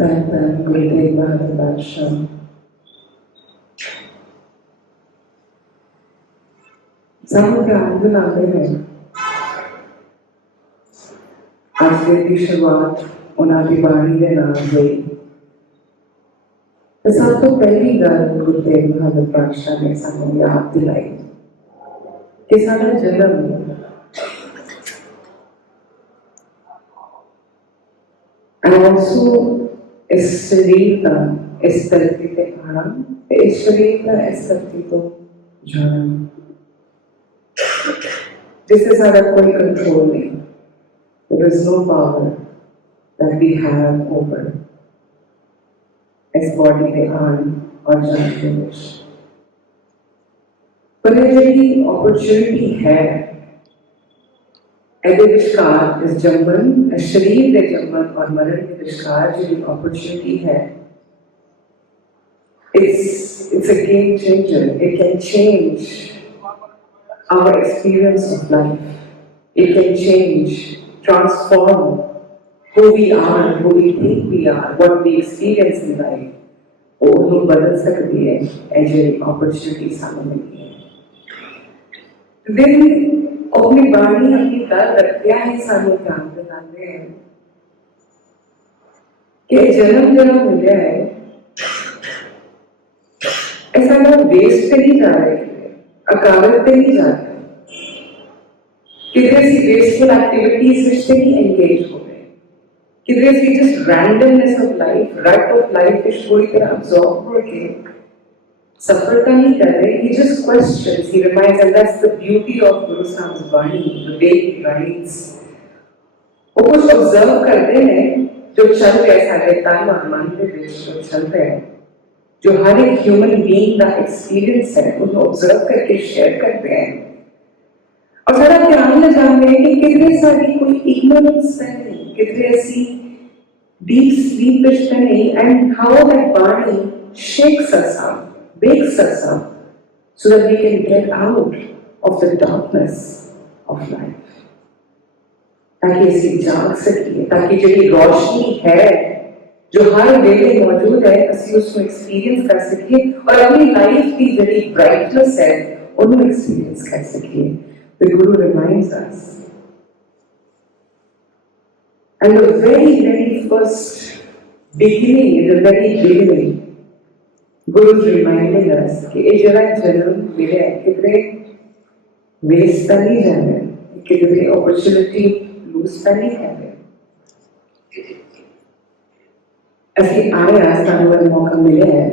Guru Tegh Bahadur Ji. Sangat के आनंद आते हैं आज दिन की शुरुआत उन्हां दी बाणी दे नाल हुई ते सब तो पहली गल गुरु तेग बहादुर जी ने सानू याद दिलाई कि साडा जन्म and also इस शरीर का इस धरती पे आना ते इस शरीर का इस धरती को जाना जिससे सारा कोई कंट्रोल नहीं. There is no power that we have over इस बॉडी के आन और जान के विश. पर ये ਜਿਹੜੀ अपॉर्चुनिटी है ਇਹਦੇ ਵਿਚਕਾਰ ਇਸ ਜੰਮਣ ਸ਼ਰੀਰ ਦੇ ਜੰਮਣ ਔਰ ਮਰਨ ਦੇ ਵਿਚਕਾਰ ਜਿਹੜੀ अपॉर्चुनिटी है it's a game changer. It can change our experience of life. It can change, transform who we are, who we think we are, what we experience in life. वो बदल सकती है ऐसी अपॉर्चुनिटी सामने मिली है. दिन अपनी बाणी अपनी गल रखिया है सानू ध्यान दिलाते हैं कि जन्म जन्म मिला है ऐसा ना वेस्ट नहीं जा रहा है अकावत पे नहीं जा रहा किधर सी वेस्टफुल एक्टिविटीज विच से नहीं एंगेज हो गए किधर सी जस्ट रैंडमनेस ऑफ लाइफ रट ऑफ लाइफ विच पूरी तरह अब्सॉर्ब करके सफलता नहीं कर रहे. He just questions, he reminds, and that's the beauty of Guru Sahib's bani, the way he writes. वो कुछ ऑब्जर्व करते हैं जो चल रहे सारे तन और मन के बीच जो चल रहे हैं जो हर एक ह्यूमन बीइंग का एक्सपीरियंस है उनको ऑब्जर्व करके शेयर करते हैं और सारा ध्यान में जानते हैं कि कितने सारी कोई इग्नोरेंस है नहीं कितने ऐसी डीप स्लीप विच है नहीं and how that body shakes us up wakes us up so that we can get out of the darkness of life. ताकि ऐसी जाग सकिए ताकि जो रोशनी है जो हर वेले मौजूद है ਅਸੀਂ उसको एक्सपीरियंस कर सकिए और अपनी लाइफ की जो ब्राइटनेस है उन्हें एक्सपीरियंस कर सकिए. The Guru reminds us and the very first beginning in the very beginning Guru is reminding us कि ये जरा जन्म मिले कितने वेस्ट नहीं जाने कितने अपॉर्चुनिटी लूज नहीं करने ऐसे आया सानू मौका मिले है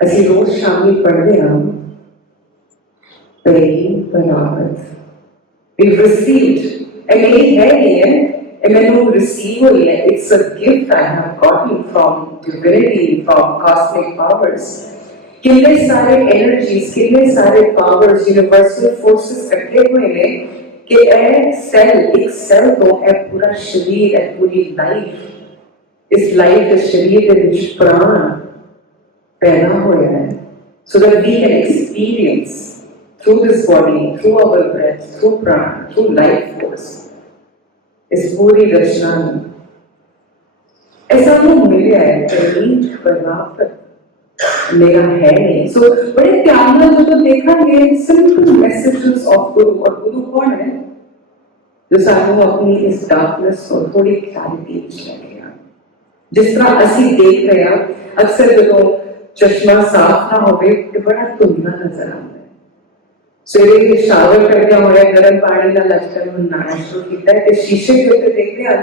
ऐसे रोज शामी पढ़ते हम पहली बराबत we've received and यही है नहीं है and when you receive it, it's a gift I have gotten from divinity, from cosmic powers. कितने सारे energies, कितने सारे powers, universal forces इकट्ठे हुए हैं कि एक सेल तो है पूरा शरीर है पूरी लाइफ इस लाइफ के शरीर के विच प्राण पैदा होया है so that we can experience through this body, through our breath, through prana, through life force इस पूरी रचना में ऐसा तो मिला है तकलीफ बर्दाश्त मेरा है नहीं. सो बड़े ध्यान में जो देखेंगे सिंपल मैसेजेस ऑफ गुरु और गुरु कौन है जो सानू अपनी इस डार्कनेस को थोड़ी क्लैरिटी लेके आ जिस तरह ਅਸੀਂ देख रहे हैं अक्सर जो चश्मा साफ ना होवे तो बड़ा धुंधला नजर आता है. सवेरे शावर करके होया गर्म पानी का लश्कर बनाना शुरू किया है शीशे के ऊपर देखते हैं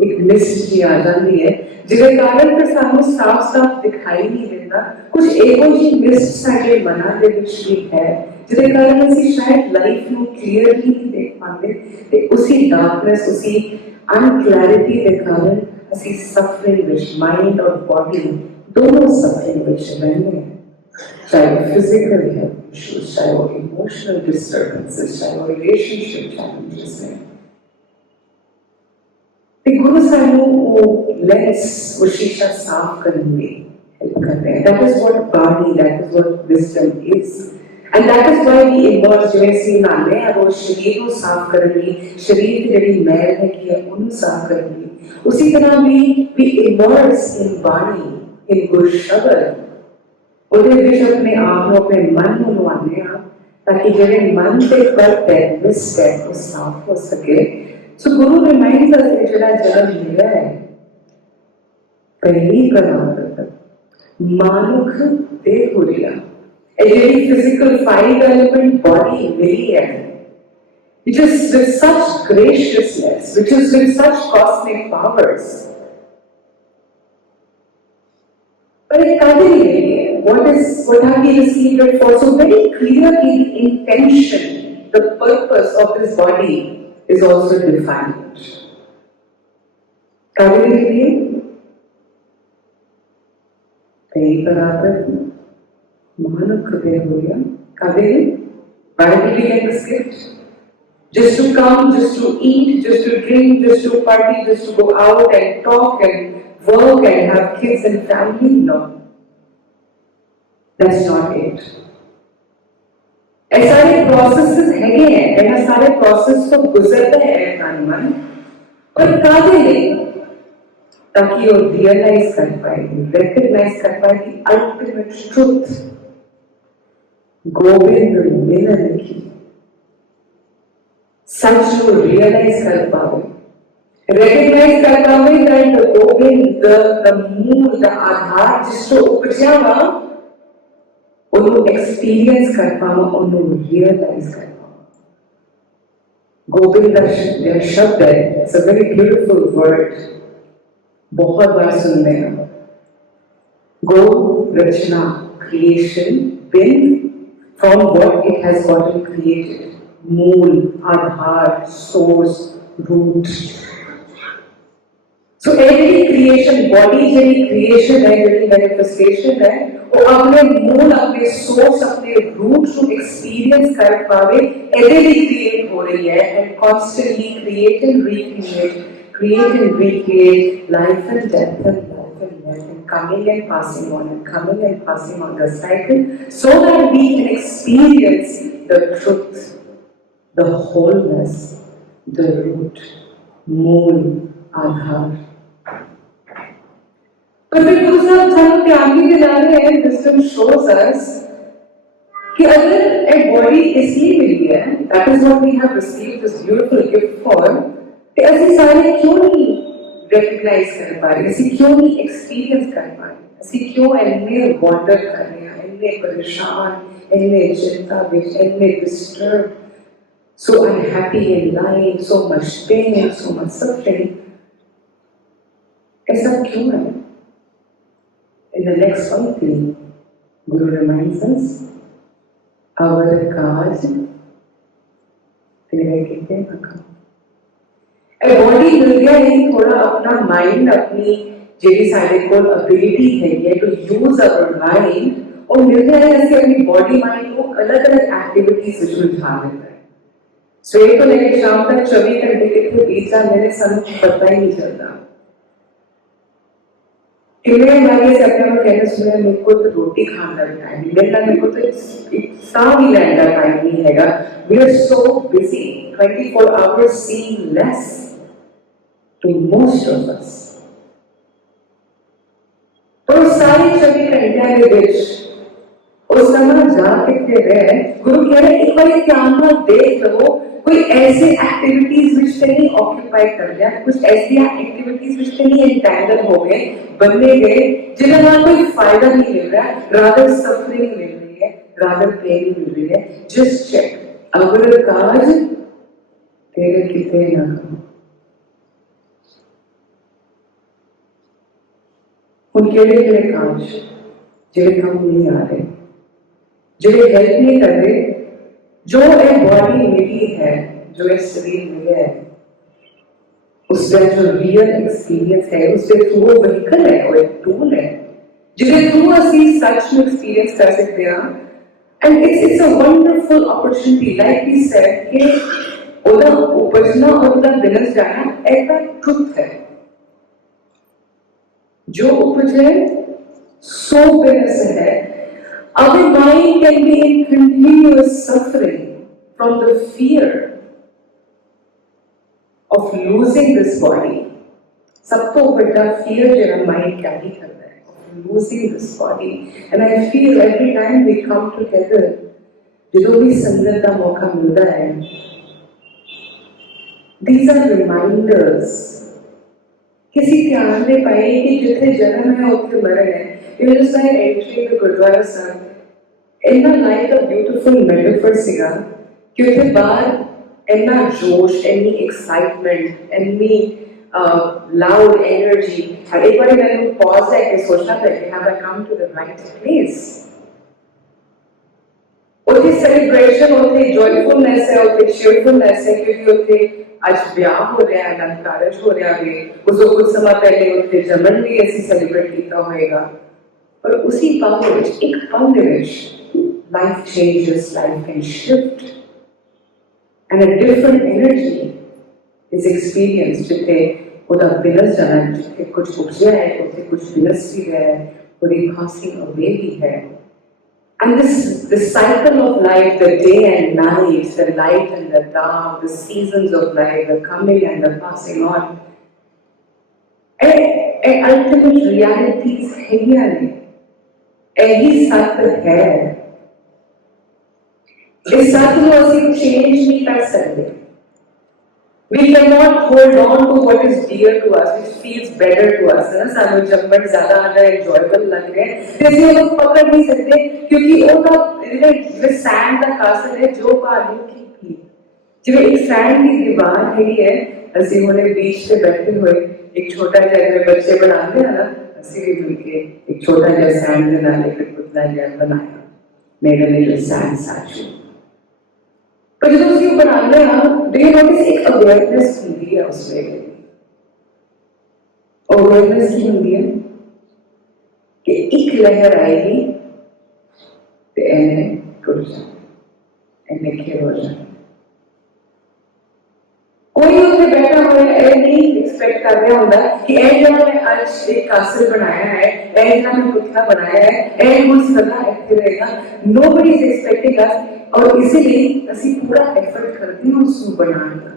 एक मिस्ट जी आ जाती है जिसके कारण फिर सानू साफ साफ दिखाई नहीं देता कुछ एको जी मिस्ट साडे मना दे विच भी है जिसके कारण ਅਸੀਂ शायद लाइफ ਨੂੰ क्लियरली नहीं देख पाते ते उसी डार्कनेस उसी अनक्लैरिटी के कारण ਅਸੀਂ सफरिंग विच माइंड और बॉडी दोनों सफरिंग विच रहते हैं चाहे वो फिजिकल हेल्थ इश्यूज चाहे वो इमोशनल डिस्टर्बेंसेस चाहे वो रिलेशनशिप चैलेंजेस हैं. गुरु सानू वो लेंस वो शीशा साफ करने हेल्प करते हैं. That is what Bani that is what wisdom is and that is why we emerge जिवें सी नाले और वो शरीर को साफ करने शरीर की ਜਿਹੜੀ मैल है कि उन्हें साफ करने उसी तरह we immerse in bani, in Guru shabad, ਉਹਦੇ ਵਿੱਚ ਆਪਣੇ ਆਪ ਨੂੰ ਆਪਣੇ ਮਨ ਨੂੰ ਲਵਾਉਂਦੇ ਹਾਂ ਤਾਂ ਕਿ ਜਿਹੜੇ ਮਨ ਦੇ ਕਰਤ ਹੈ ਵਿਸਟ ਹੈ ਉਹ ਸਾਫ਼ ਹੋ ਸਕੇ। ਸੋ ਗੁਰੂ ਰਿਮਾਈਂਡਸ ਅਸ ਕਿ ਜਿਹੜਾ ਜਨਮ ਮਿਲਿਆ ਹੈ ਪਹਿਲੀ ਪ੍ਰਮਾਤਮਾ ਮਾਨੁਖ ਦੇ ਹੋਰਿਆ ਇਹ ਜਿਹੜੀ ਫਿਜ਼ੀਕਲ 5 element body ਮਿਲੀ ਹੈ which is with such graciousness, which is with such cosmic powers. But it can't what have we received it for? So very clearly the intention, the purpose of this body is also defined. Kaveri liye kahi barabar manuk de hoya kaveri why did we get this gift? Just to come, just to eat, just to drink, just to party, just to go out and talk and work and have kids and family? No. That's not it. ऐसे सारे processes हैं, ऐसे सारे process को गुजरते हैं तन मन और काहे नहीं ताकि वो realize कर पाए, recognize कर पाए कि ultimate truth गोविंद मिलन की सच को realize कर पावे, recognize कर पावे that the गोविंद, the मूल, the आधार जिसको उपजा हुआ उन्हें experience कर पावा, उन्हें realize कर पावा। गोविंद का शब्द है, it's a very beautiful word, बहुत बार सुनते हैं। गो रचना creation, wind from what it has gotten created. मूल, आधार, source, root. So every creation, body जैसी creation है, जैसी manifestation है, वो अपने मूल, अपने source, अपने root को experience कर पावे, ऐसे create हो रही है and constantly create and recreate life and death and coming and passing on and coming and passing on the cycle, so that we can experience the truth. The wholeness, the root, मूल, आधार। पर फिर दूसरा हम ध्यान भी दिला रहे हैं, wisdom shows us कि अगर एक body इसलिए मिली है, that is what we have received this beautiful gift for, कि ऐसे सारे क्यों नहीं recognize कर पा रहे, ऐसे क्यों नहीं experience कर पा रहे, ऐसे क्यों इनमें wander कर रहे हैं, इनमें परेशान, इनमें चिंता, इनमें disturbed, so unhappy in life, so much pain, so much suffering. ऐसा क्यों है? In the next one thing, Guru reminds us, our काज तेरे कितने नका। A body मिल गया ही थोड़ा अपना mind, अपनी जेडी सारे को ability है ये to use our mind और मिल गया है ऐसे अपनी body mind को अलग-अलग activities से जुड़ा लेता है। सुबह को लेकर शाम तक 24 घंटे के बीच मेरे समय पता ही नहीं चलता। कितने बार से अपने आप कहने सुना मेरे को तो रोटी खाने का टाइम नहीं मिलता, मेरे को तो सांस भी लेने का टाइम नहीं हैगा। We are so busy, 24 hours seem less to most of us. तो सारी 24 घंटे के बीच उस समय जा कितने रहे, गुरु कह रहे एक बार ध्यान में देख लो कोई ऐसे एक्टिविटीज विच पे नहीं ऑक्यूपाई कर लिया, कुछ ऐसी एक्टिविटीज विच पे नहीं एंटैंगल हो गए, बनने गए जिनका कोई फायदा नहीं मिल रहा है, रादर सफरिंग मिल रही है, रादर पेन मिल रही है। जस्ट चेक अगर काज तेरे कितने ना करो, उनके लिए काज जिन्हें काम नहीं आ रहे, जिन्हें हेल्प नहीं कर रहे, जो एक बॉडी मिली है, जो एक शरीर मिला है, उसका जो रियल एक्सपीरियंस है, उसके थ्रू वो व्हीकल है, वो एक टूल है, जिसके थ्रू ਅਸੀਂ सच में एक्सपीरियंस कर सकते हैं। And it's a wonderful opportunity, like we said कि ਉਹਦਾ ਉਪਜਣਾ और ਉਹਦਾ विनस जाना एक ट्रुथ है, जो उपजे सो विनस है। Our mind can be in continuous suffering from the fear of losing this body, सब तो बड़ा fear जो माइंड कैरी करता है of losing this body. And I feel every time we come together, जो भी संगत का मौका मिलता है, these are reminders. किसी ध्यान दे पाए कि जिथे जन्म है उथे मरण है. You know, just like entering the Gurdwara, sir, इतना लाइक अ ब्यूटीफुल मेटाफर सीगा कि उसे बाहर इतना जोश, इतनी एक्साइटमेंट, इतनी लाउड एनर्जी. हर एक बार मैंने पॉज करके सोचना था कि have I come to the right place. उसे सेलिब्रेशन, उसे जॉयफुलनेस है, उसे cheerfulness है, क्योंकि उसे आज ब्याह हो रहा है, आनंद कारज हो रहा है. उसको कुछ समय पहले उसे जन्म भी ऐसी सेलिब्रेट किया होएगा. और उसी पल में एक पल में life changes, life can shift, and a different energy is experienced. जिथे उदा बिनस जाना, जिथे कुछ उपजा है, उसे कुछ बिनस भी है, उदी passing away भी है. And this cycle of life, the day and night, the light and the dark, the seasons of life, the coming and the passing on, and ultimate realities है. यही सत्य है. इस सत्य को ਅਸੀਂ change नहीं कर सकते. We cannot hold on to what is dear to us, which feels better to us. है ना, सानू जब बट ज़्यादा आ रहा है, enjoyable लग रहा है, तो इसे हम पकड़ नहीं सकते, क्योंकि वो का जो sand का castle है, जो पालू की थी, जो एक sand की दीवार है, ਅਸੀਂ होने बीच पे बैठे हुए एक छोटा जगह बच्चे बनाते हैं ना, ਅਸੀਂ भी मिलके एक छोटा जगह sand के नाले पे पुतला जगह बनाया, made a little sand statue. पर जब उसी बनाने हैं, do you notice एक awareness होती है उसमें. awareness की होती है कि एक लहर आएगी, तो ऐने टूट जाए, ऐने खेल हो जाए. कोई उसे बैठा हुआ है, नहीं एक्सपेक्ट कर रहा होगा कि ऐसा मैंने आज एक कासल बनाया है, ऐसा मैंने पुतला बनाया है, ऐसा कुछ सदा ऐसे रहेगा. Nobody is expecting us. और इसीलिए ਅਸੀਂ पूरा एफर्ट करते हैं उसको बनाने का.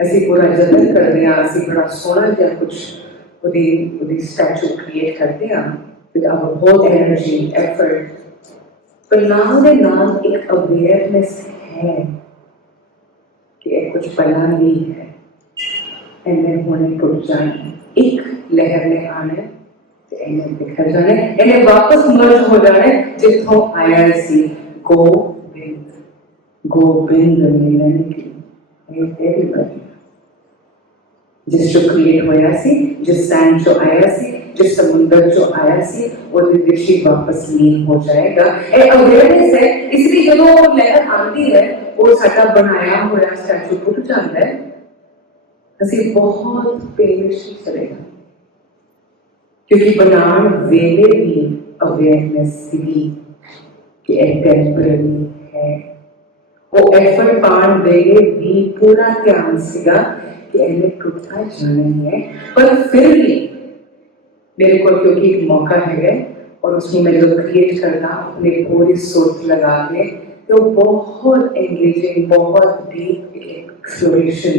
ਅਸੀਂ पूरा जतन करते हैं, ਅਸੀਂ बड़ा सोना जिहा कुछ ਉਹਦੀ स्टैचू क्रिएट करते हैं with our whole energy, effort. पर नाम ਦੇ ਨਾਲ एक अवेयरनेस है कि ये कुछ बना नहीं है, इन्हें होने टूट जाना. एक लहर ने आना है, तो इन्हें बिखर जाना है, इन्हें वापस मर्ज हो जाना है जिथों आया सी. गोविंद मिलन की everybody. जिस जो क्रिएट होया सी, जिस सैंड जो आया सी, जिस समुंदर जो आया सी, वो दिव्यशी वापस लीन हो जाएगा. ए अवेयरनेस है, इसलिए जब वो लहर आती है, वो साडा बनाया होया स्टैचू टूट जाता है, ਅਸੀਂ बहुत पेशेंस चलेगा, क्योंकि बनान वेले भी अवेयरनेस सी कि एक टेम्पररी है. वो एफर्ट पान वेले भी पूरा ध्यान सीगा कि इन्हें टूटता जाना ही है. पर फिर भी मेरे को क्योंकि एक मौका है और उसमें मैं जो क्रिएट करना अपने पूरी सोच लगा के, तो बहुत एंगेजिंग, बहुत डीप एक्सप्लोरेशन,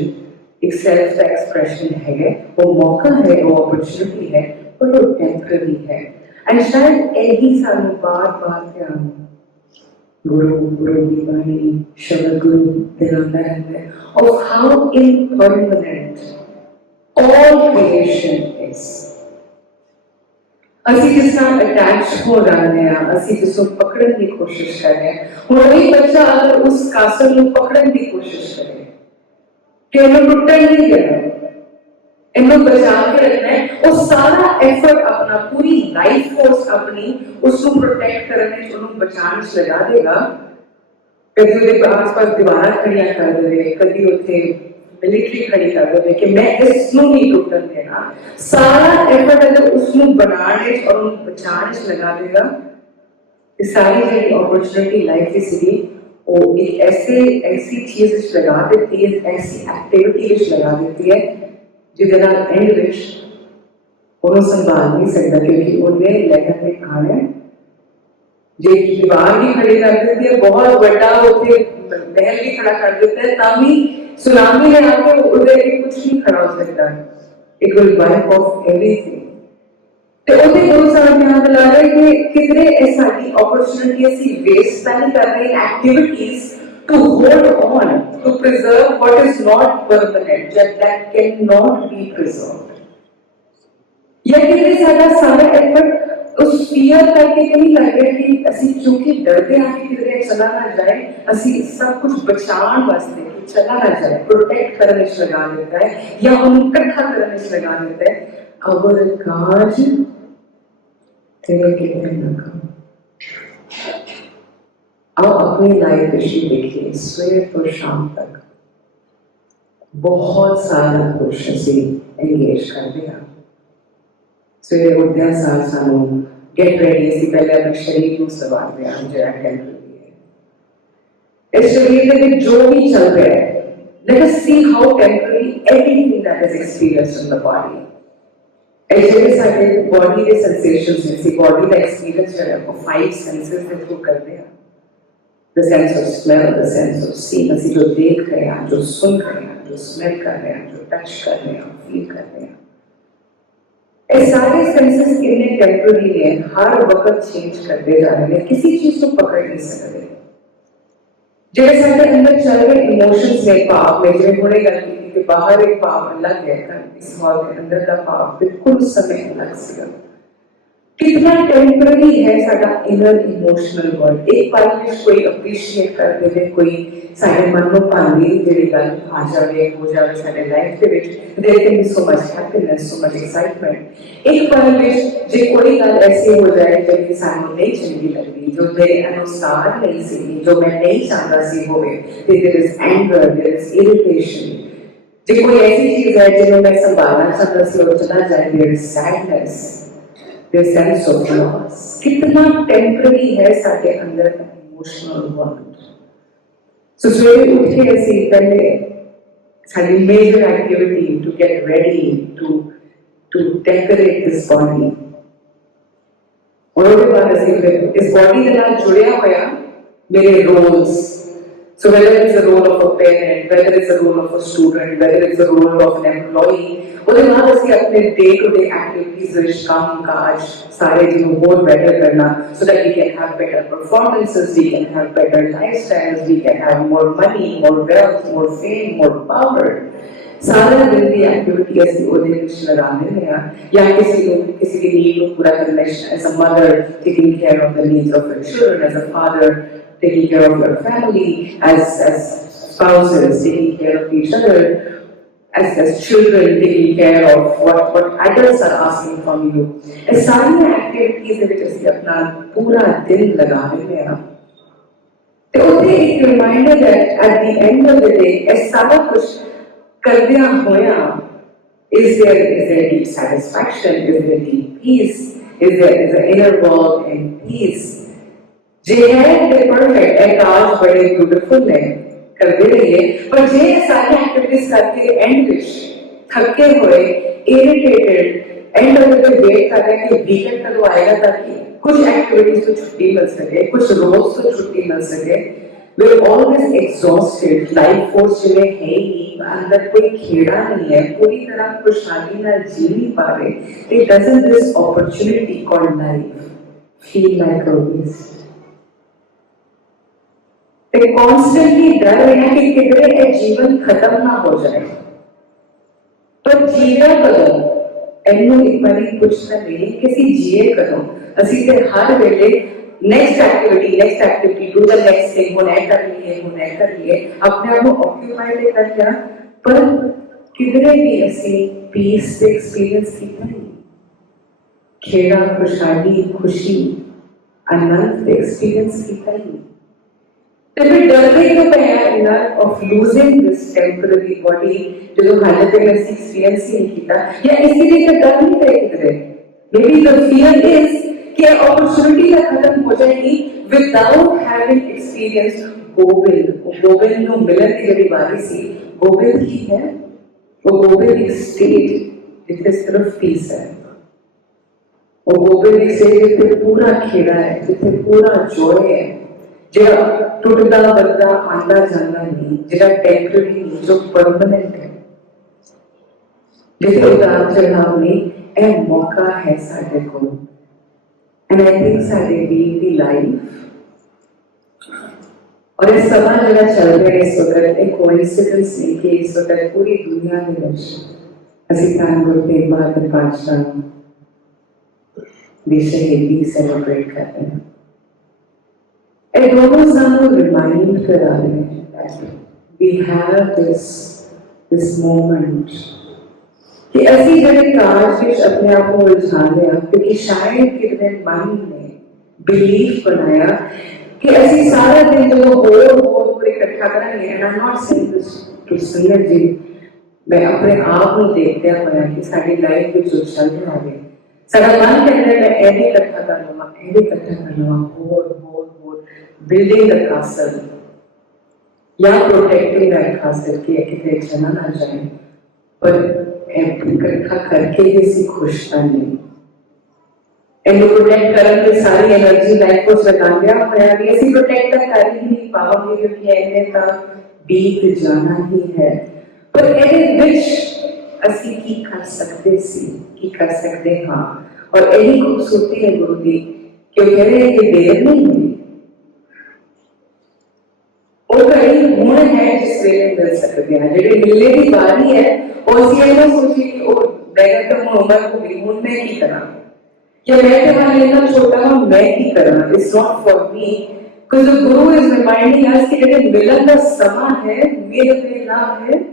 एक सेल्फ एक्सप्रेशन है. वो मौका है, वो अपॉर्चुनिटी है, पर वो टेम्पररी है. एंड शायद यही सानू बार बार ध्यान Guru की bani, shabad Guru दिलाता है of how impermanent all creation is. ਅਸੀਂ ਜਿਸ ਨਾਲ ਅਟੈਚ ਹੋ ਰਹੇ ਹਾਂ, ਅਸੀਂ ਜਿਸ ਨੂੰ ਪਕੜਨ ਦੀ ਕੋਸ਼ਿਸ਼ ਕਰ ਰਹੇ ਹਾਂ, ਹੁਣ ਵਹੀ ਬੱਚਾ ਅਗਰ ਉਸ ਕਾਸਲ ਨੂੰ ਪਕੜਨ ਦੀ ਕੋਸ਼ਿਸ਼ ਕਰੇ ਕਿ ਇਹਨੂੰ ਟੁੱਟਣ ਨਹੀਂ ਦੇਣਾ, ਇਹਨੂੰ ਬਚਾ ਕੇ ਰੱਖਣਾ ਹੈ, ਉਹ ਸਾਰਾ ਐਫਰਟ ਆਪਣਾ, ਪੂਰੀ ਲਾਈਫ ਫੋਰਸ ਆਪਣੀ उसको प्रोटेक्ट करने, उसको बचाने से लगा देगा. कभी उसके आसपास दीवार खड़िया कर दे, कभी उसे मिलिट्री खड़ी कर दे कि मैं इसको नहीं टूटने देना. सारा एफर्ट अगर उसको बनाने और उनको बचाने से लगा देगा, ये सारी जो अपॉर्चुनिटी लाइफ इसलिए वो एक ऐसी चीज लगा देती है, ऐसी एक्टिविटी लगा देती है जिसके नाल एंड विच उन्हें संभाल नहीं सकता, क्योंकि उन्हें लहर में आना जो दीवार भी खड़ी कर देती है, बहुत बड़ा उसे महल भी खड़ा कर देता है, तभी सुनामी में आके उधर कुछ नहीं खड़ा हो सकता. It will wipe off everything. ਤੇ ਉਹਦੇ ਗੁਰੂ ਸਾਹਿਬ ਨੇ ਦਿਲਾ ਰਹੇ ਕਿ ਕਿਧਰੇ ਇਹ ਸਾਡੀ opportunity ਅਸੀਂ waste ਤਾਂ ਨਹੀਂ ਕਰ ਰਹੇ activities to hold on to preserve what is not permanent, that cannot be preserved. या किधरे साਡਾ सारा effort उस fear करके नहीं लग रहा कि ਅਸੀਂ क्योंकि डरते हैं कि किधरे चला ना जाए, ਅਸੀਂ सब कुछ बचाने वास्ते कि चला ना जाए protect करने में लगा देता है या उन्हें इकट्ठा करने में लगा देता है. अगर काज तेरे कितने नकाम. अब अपनी लाइफ हिस्ट्री देखिए सुबह तो शाम तक बहुत सारा कुछ ਅਸੀਂ engage ਕਰਦੇ ਹਾਂ. ਸਵੇਰੇ ਉੱਠਦਿਆਂ ਸਾਰ ਸਾਨੂੰ get ready ਅਸੀਂ ਪਹਿਲੇ ਆਪਣੇ ਸ਼ਰੀਰ ਨੂੰ ਸੰਭਾਲਦੇ ਹਾਂ ਜਿਹੜਾ ਟੈਂਪਰੇਰੀ ਹੈ. ਇਸ ਸ਼ਰੀਰ ਦੇ ਵਿੱਚ ਜੋ ਵੀ ਚੱਲ ਰਿਹਾ ਹੈ, let us see how temporary everything that is experienced in the body. ਜਿਹੜੇ ਸਾਡੇ body ਦੇ sensations ਨੇ, ਅਸੀਂ body ਦਾ experience ਜਿਹੜਾ ਉਹ 5 senses ਦੇ through ਕਰਦੇ ਹਾਂ. The sense of smell, the sense of seeing, ਅਸੀਂ ਜੋ ਦੇਖ ਰਹੇ ਹਾਂ, ਜੋ ਸੁਣ ਰਹੇ ਹਾਂ, ਜੋ smell ਕਰ ਰਹੇ ਹਾਂ, ਜੋ touch ਕਰ ਰਹੇ ਹਾਂ, feel ਕਰ ਰਹੇ ਹਾਂ. ये सारे सेंसेस कितने टेम्पररी हैं, हर वक्त चेंज करते जा रहे हैं, किसी चीज को पकड़ नहीं सकते. जैसे सारे अंदर चल रहे इमोशंस ने पाप में जो होने गलती की कि बाहर एक पाप अलग है, इस हॉल के अंदर का पाप बिल्कुल उस समय अलग से. कितना टेम्पररी है साडा इनर इमोशनल वर्ल्ड. एक पल में कोई अप्रिशिएट कर दे, कोई साडे मन में भांगी जेडी गल आ जावे हो जावे साडे लाइफ दे विच, there can be so much happiness, so much excitement. एक पल में जे कोई गल ऐसी हो जाए जेडी सानू नहीं चंगी लगदी, जो मेरे अनुसार नहीं सी, जो मैं नहीं चाहता सी होवे, there is anger, there is irritation. जे कोई ऐसी चीज है जिन्हें मैं संभालना चाहता सी और चला जाए, there is sadness, the sense of loss. कितना temporary है साके अंदर का emotional world. So सवेरे उठ के ऐसे पहले सारी major activity to get ready to decorate this body. और उसके बाद ऐसे फिर इस body के साथ जुड़े हुए मेरे roles. So whether it's a role of a parent, whether it's a role of a student, whether it's a role of an employee, उसके बाद ऐसे अपने day-to-day activities विच काम काज सारे जो more better करना, so that we can have better performances, we can have better lifestyles, we can have more money, more wealth, more fame, more power. सारे दिन की एक्टिविटी ऐसी उधर विच लगा देने हैं या किसी की नीड को पूरा करना. As a mother taking care of the needs of her children, as a father taking care of your family, as spouses taking care of each other, as children taking care of what adults are asking from you. As सारी activities में जैसे अपना पूरा दिन लगा रहे हैं, तो उसे एक reminder that at the end of the day, as सारा कुछ करदिया होया, is there deep satisfaction, is there deep peace, is there inner world and peace. जे है ते परफेक्ट है, काज बड़े ब्यूटीफुल है करते रहिए, पर जे सारी एक्टिविटीज करके एंड विच थके हुए irritated end of the wait कर रहे हैं कि वीकेंड कब आएगा ताकि कुछ एक्टिविटीज को छुट्टी मिल सके, कुछ रोज को छुट्टी मिल सके. We are always exhausted. Life force जिन्हें है ही अंदर कोई खेड़ा नहीं है, पूरी तरह खुशहाली ना जी नहीं पा रहे. It doesn't this opportunity called life feel like a waste. Constantly डर रहे हैं कि किधरे ये जीवन खत्म ना हो जाए. तो जीया कदम एनू एक बारी पूछना नहीं किसी जिए कदम असी ते हर वेले next activity do the next thing, वो नहीं कर लिए अपने आप को ऑक्यूपाइड कर लिया, पर किधरे भी ऐसी पीस से एक्सपीरियंस कितना नहीं, खेड़ा खुशहाली खुशी आनंद एक्सपीरियंस कितना नहीं. तो फिर डरते क्यों पे हैं inner of losing this temporary body जो हालत में ऐसी एक्सपीरियंस ही नहीं किया, या इसीलिए तो डर नहीं रहे किधरे. Maybe the fear is कि अपॉर्चुनिटी का खत्म हो जाएगी विदाउट हैविंग एक्सपीरियंस गोविंद नो मिलन की जड़ी बारी सी गोविंद ही है. वो गोविंद एक स्टेट जिससे सिर्फ पीस है. वो गोविंद एक स्टेट जिससे पूरा खेड़ा है, जिससे पूरा जॉय है, जेड़ा टूटदा बददा आंदा जाना नहीं, जेड़ा टेम्पररी नहीं, जो परमानेंट है. जिथे उतार चढ़ाव नहीं, यह मौका है साडे कोल। एंड आई थिंक साडे बीइंग दी लाइफ और ये समा जरा चल रहा है इस वक्त, एक कोइंसिडेंस नहीं कि इस वक्त पूरी दुनिया में असी धन गुरु तेग बहादुर पातशाह दी शहीदी सेलिब्रेट कर रहे हैं। ये दोनों सानू रिमाइंड करा रहे हैं that we have this moment कि असी जड़े काज विच अपने आप को उलझा लिया, क्योंकि शायद कितने मन ने बिलीफ बनाया कि असी सारा दिन जो होर इकट्ठा करेंगे। And I am not saying this to संगत जी, मैं अपने आप को देखते हुए कि साडी लाइफ विच जो चल रहा है, साडा मन कहता है मैं ये इकट्ठा कर लवां, ये इकट्ठा कर लवां, होर बिल्डिंग द कासल या प्रोटेक्टिंग दैट कासल कि कितने चला ना जाए, पर इकट्ठा करके भी सी खुश नहीं। इनको प्रोटेक्ट करने की सारी एनर्जी लाइफ को लगा दिया होया भी असी प्रोटेक्ट कर ही नहीं पाओगे, क्योंकि ऐने तक बीत जाना ही है। पर ਇਹਦੇ ਵਿੱਚ ਅਸੀਂ ਕੀ ਕਰ ਸਕਦੇ ਸੀ, ਕੀ ਕਰ ਸਕਦੇ ਹਾਂ। और यही खूबसूरती है गुरु दी कि वो कह रहे हैं कि देर नहीं हुई, वो घड़ी हुण है जिस वेले मिल सकते हैं। जेडे मिलने की बारी है वो असी ये ना सोचिए कि वो मैं तो हुण उम्र हो गई, हुण मैं की करा, या मैं तो मान लेना छोटा हूं, मैं की करा। It's not for me, because the Guru is reminding अस कि जेडे मिलन का समा है, मेरे वेला है,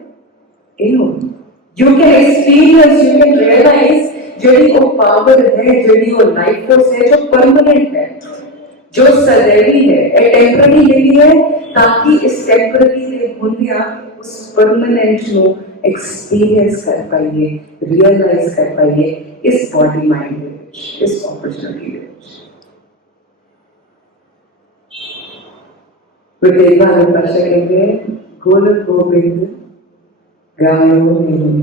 you can experience, you can realize JD वो पावर है, जेडी वो लाइफ फोर्स है जो परमानेंट है, जो सदैवी है। ए टेम्पररी नहीं है, ताकि इस टेम्पररी के दुनिया उस परमानेंट को एक्सपीरियंस कर पाइए, रियलाइज कर पाइए इस बॉडी माइंड में, इस अपॉर्चुनिटी में। विदेवा भाषा कहते गुरु गोविंद गायो नहीं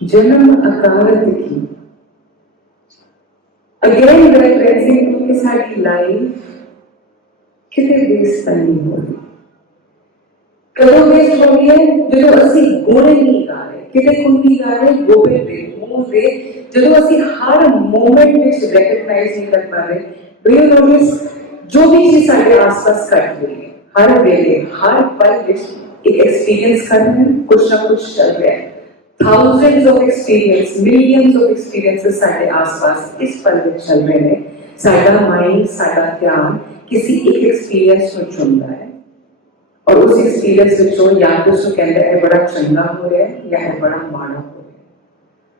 जन्म अकारत की। अगेन रेफरेंसिंग टू कि साडी लाइफ किते वेस्ट नहीं हो रही। कदों वेस्ट हो रही है जो असी गुण नहीं गा रहे, किते कुंडी गा रहे गोबिंद दे मूल दे, जो असी हर मोमेंट में रिकॉग्नाइज नहीं कर पा रहे। डू यू नोटिस जो भी चीज साडे आसपास घट रही है, हर वेले हर पल विच एक एक्सपीरियंस कर रहे हैं, कुछ ना कुछ चल रहा है। Thousands of experience, millions of experiences साडे आसपास इस पल में चल रहे हैं। साडा माइंड, साडा ध्यान किसी एक एक्सपीरियंस को चुनता है और उस एक्सपीरियंस विचों या तो उसको कहते हैं बड़ा चंगा हो रहा है या है बड़ा माड़ा हो रहा है।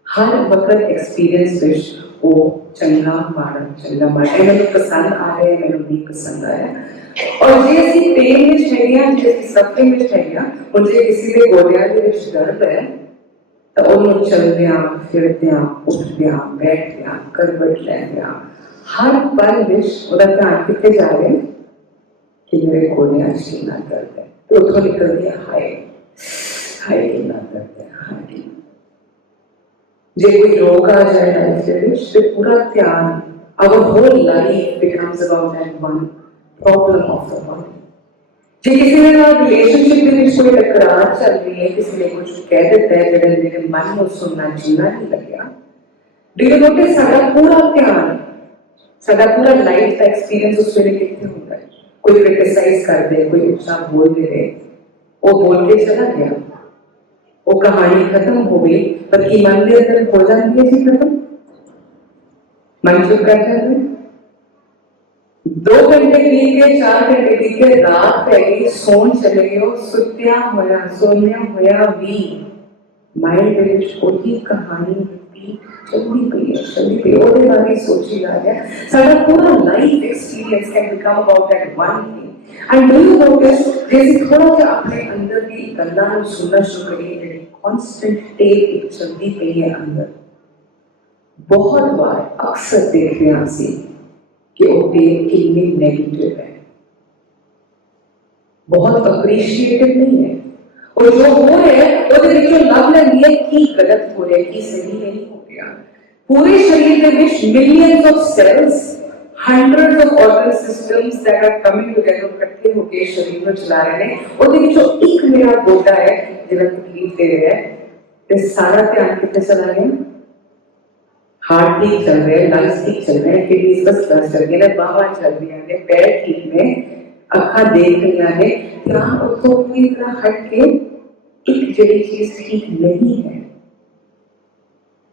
हर वक्त एक्सपीरियंस विच वो चंगा माड़ा चंगा माड़ा मैंने पसंद आ रहा है, मैंने नहीं पसंद आया। और जे असी पेन विच हैगियां, जे असी सफरिंग विच हैगियां, और जे किसी के गोडियां दे विच दर्द है तो उन्होंने चलदियां फिरदियां उठदियां बैठदियां करवट लैंदियां हर पल विच उहदा ध्यान किते जा रहे कि मेरे गोडियां च कितना दर्द है, तो उथों निकलदी हाय हाय कितना दर्द है, हाय। जे कोई रोग आ जाए लाइफ दे विच तो पूरा ध्यान, our whole life becomes about that one problem of the body. जे किसी ने रिलेशनशिप में कोई टकरार चल रही है, किसी ने कुछ कह देता है जो मेरे मन को सुनना जीना नहीं लगा, डू यू नोटिस साडा पूरा ध्यान, साडा पूरा लाइफ का एक्सपीरियंस उस वेले कितने होता है। कोई क्रिटिसाइज कर दे, कोई अच्छा बोल दे, वो बोल के चला गया, वो कहानी खत्म हो गई, पर की मन के अंदर हो जाती है जी खत्म, मन चुप कर जाता है। 2 घंटे बीत गए, 4 घंटे बीत गए, रात पै गई, सोन चले गए, सुत्या होया सोनिया होया भी माइंड विच कोई कहानी रिपीट चलती पई ओदे बारे सोची जा रहा है। साडा पूरा life experience can become about that one thing. And do you notice जैसे थोड़ा सा अपने अंदर की गल्लां नूं सुनना शुरू करिए, जेडी कांस्टेंट टेप एक चलती पई है अंदर, बहुत बार अक्सर देखते हैं असी कि वो टेप कितनी नेगेटिव है, बहुत अप्रिशिएटेड नहीं है। और जो हो रहा है उसके विचों लभ लगी है कि गलत हो रहा है, कि सही नहीं हो गया। पूरे शरीर के विच millions of cells, hundreds of organ systems that are coming together, इकट्ठे होकर शरीर को चला रहे हैं। उसके विचों एक मेरा गोटा है जिहड़ा तकलीफ दे रहा है, तो सारा ध्यान कितने चला गया? हार्ट ठीक चल रहे हैं, लंग्स ठीक चल रहे हैं, किडनीज बस क्लास चल रही है, बाहर चल रही है, पैर ठीक है, अखा देख रही है, ध्यान उसको पूरी तरह हट के एक जड़ी चीज ठीक नहीं है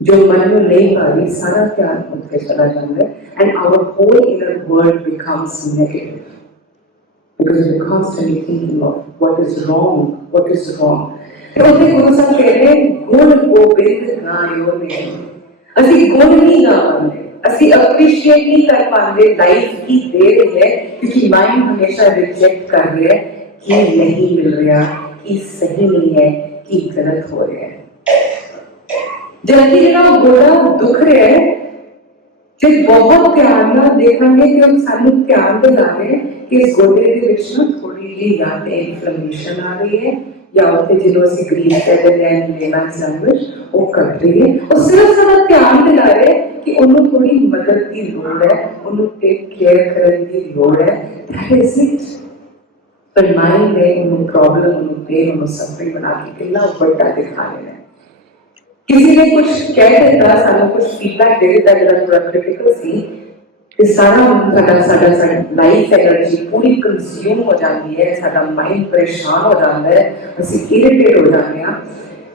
जो मन में नहीं पा रही, सारा ध्यान उठते चला जाता है, and our whole inner world becomes negative because we're constantly thinking of what is wrong. तो उसके गुरु साहब कह रहे हैं गुण गोबिंद गायो ने, ਅਸੀਂ ਗੁਣ ਨਹੀਂ ਗਾ ਪਾਉਂਦੇ, ਅਸੀਂ ਅਪਰੀਸ਼ੀਏਟ ਨਹੀਂ ਕਰ ਪਾਉਂਦੇ ਲਾਈਫ ਕੀ ਦੇ ਰਹੀ ਹੈ, क्योंकि माइंड हमेशा रिजेक्ट कर रहा है कि नहीं मिल रहा, कि सही नहीं है, कि गलत हो रहा है। जबकि ਜਿਹੜਾ ਗੋਡਾ ਦੁਖ ਰਿਹਾ ਹੈ, ਜੇ ਬਹੁਤ ਧਿਆਨ ਨਾਲ ਦੇਖਾਂਗੇ ਕਿ ਉਹ ਸਾਨੂੰ ਧਿਆਨ ਦਿਲਾ ਰਹੇ ਕਿ ਇਸ ਗੋਡੇ ਦੇ ਵਿੱਚ ਨਾ ਥੋੜੀ ਜਿਹੀ ਜਾਂ ਤੇ ਇਨਫਲੇਮੇਸ਼ਨ ਆ ਰਹੀ ਹੈ, ਜਾਂ ਉੱਥੇ ਜਿਹਨੂੰ ਅਸੀਂ ਗ੍ਰੀਨ ਕਹਿੰਦੇ ਹਾਂ ਲੇਮਨਸ ਲੈਂਗੁਏਜ, ਉਹ ਘਟ ਰਹੀ ਹੈ। ਉਹ ਸਿਰਫ ਸਾਡਾ ਧਿਆਨ ਦਿਲਾ ਰਹੇ ਕਿ ਉਹਨੂੰ ਥੋੜੀ ਮਦਦ ਦੀ ਲੋੜ ਹੈ, ਉਹਨੂੰ ਟੇਕ ਕੇਅਰ ਕਰਨ ਦੀ ਲੋੜ ਹੈ। That is it. ਪਰ ਮਾਈਂਡ ਨੇ ਉਹਨੂੰ ਪ੍ਰੋਬਲਮ, ਉਹਨੂੰ ਪੇਨ, ਉਹਨੂੰ ਸਫਰਿੰਗ ਬਣਾ ਕੇ ਕਿੰਨਾ ਵੱਡਾ ਦਿਖਾ ਲਿਆ। किसी ने कुछ कह दिता, सानू कुछ फीडबैक दे दिता जो थोड़ा क्रिटिकल सी, कि सारा लाइफ एनर्जी पूरी कंज्यूम हो जाती है, साडा माइंड परेशान हो जाता है, असी इरिटेट हो जाते हैं,